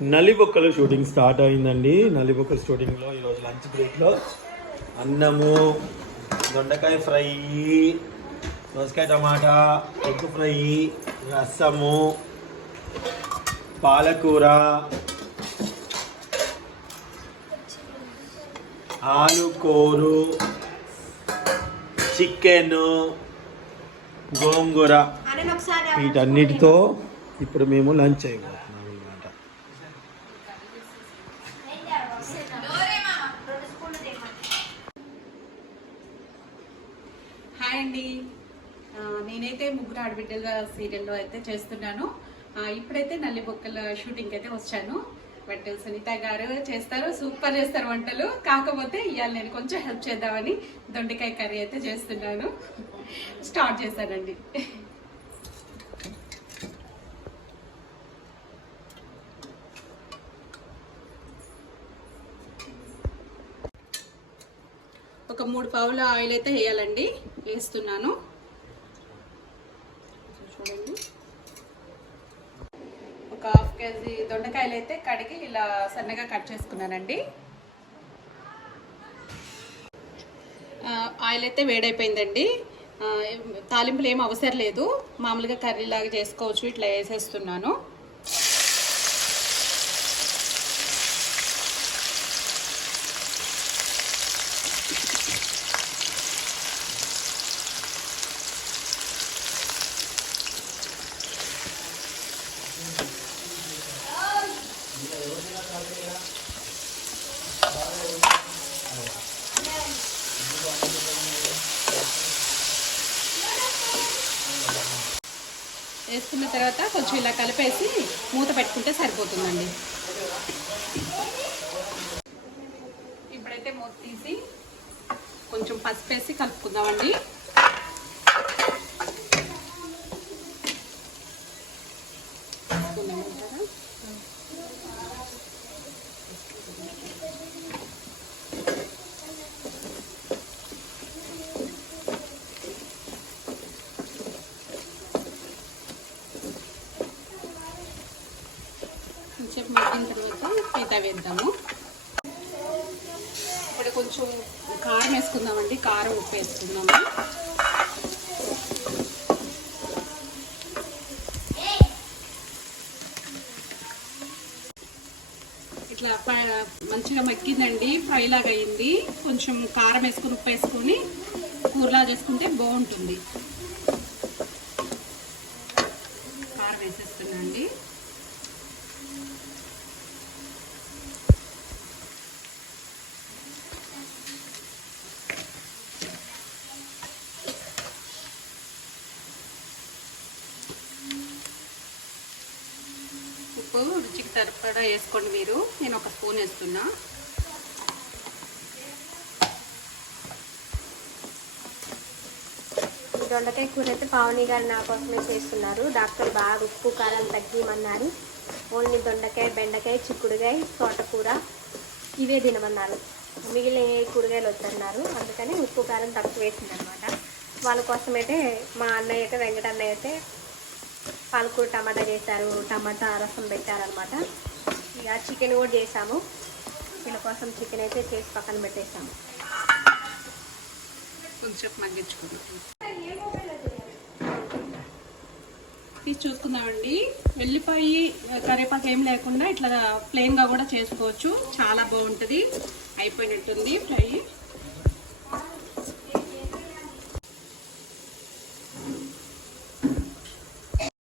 నలిబొక్కల shooting start అయిందండి. నలిబొక్కల షూటింగ్లో ఈరోజు లంచ్ బ్రేక్లో అన్నము దొండకాయ ఫ్రై దోసకాయ టమాటా ఎగ్ ఫ్రై రసము పాలకూర ఆలు కూరు చికెన్ గోంగూర వీటన్నిటితో ఇప్పుడు మేము లంచ్ అయిపోతున్నాం హాయ్ అండి. నేనైతే ముగ్గురు ఆడబిడ్డల సీరియల్లో అయితే చేస్తున్నాను. ఇప్పుడైతే నల్లి బొక్కల షూటింగ్ అయితే వచ్చాను. బట్ సునీత గారు చేస్తారు సూపర్ చేస్తారు వంటలు. కాకపోతే ఇవాళ నేను కొంచెం హెల్ప్ చేద్దామని దొండకాయ కర్రీ అయితే చేస్తున్నాను. స్టార్ట్ చేశానండి. ఒక మూడు పావుల ఆయిల్ అయితే వేయాలండి. వేస్తున్నాను. చూడండి. ఒక హాఫ్ కేజీ దొండకాయలు అయితే కడిగి ఇలా సన్నగా కట్ చేసుకున్నానండి. ఆయిల్ అయితే వేడైపోయిందండి. తాలింపులు ఏం అవసరం లేదు. మామూలుగా కర్రీ లాగా చేసుకోవచ్చు ఇట్లా వేసేస్తున్నాను. వేసుకున్న తర్వాత కొంచెం ఇలా కలిపేసి మూత పెట్టుకుంటే సరిపోతుందండి. ఇప్పుడైతే మూత తీసి కొంచెం పసుపు వేసి కలుపుకుందామండి. కొంచెం మగ్గిన తర్వాత పీతా వేద్దాము. ఇప్పుడు కొంచెం కారం వేసుకుందామండి కారం ఉప్పు వేసుకుందాము. ఇట్లా ప- మంచిగా మగ్గిందండి ఫ్రై లాగా అయింది. కొంచెం కారం వేసుకుని ఉప్పు వేసుకొని కూరలా చేసుకుంటే బాగుంటుంది. కారం వేసేస్తున్నా అండి ఉప్పు రుచికి సరిపడా వేసుకోండి మీరు. నేను ఒక స్పూన్ వేస్తున్నా. దొండకాయ కూర అయితే పావని గారు నా కోసమే చేస్తున్నారు. డాక్టర్ బాగా ఉప్పు కారం తగ్గిమన్నారు ఓన్లీ దొండకాయ బెండకాయ చిక్కుడుకాయ తోటకూర ఇవే తినమన్నారు. మిగిలిన ఏ కూరగాయలు వద్దన్నారు. అందుకని ఉప్పు కారం తక్కువ వేసింది అనమాట వాళ్ళ కోసమైతే మా అన్నయ్య అయితే వెంకట అన్నయ్య అయితే పాలకూర టమాటా చేశారు టమాటా రసం పెట్టారనమాట ఇక చికెన్ కూడా చేసాము వీళ్ళ కోసం చికెన్ అయితే చేసి పక్కన పెట్టేసాము కొంచెం మంగించుకోండి తీసి చూసుకుందామండి వెళ్ళిపోయి కరివేపాకు ఏం లేకుండా ఇట్లా ప్లెయిన్గా కూడా చేసుకోవచ్చు. చాలా బాగుంటుంది. అయిపోయినట్టుంది ఫ్రై.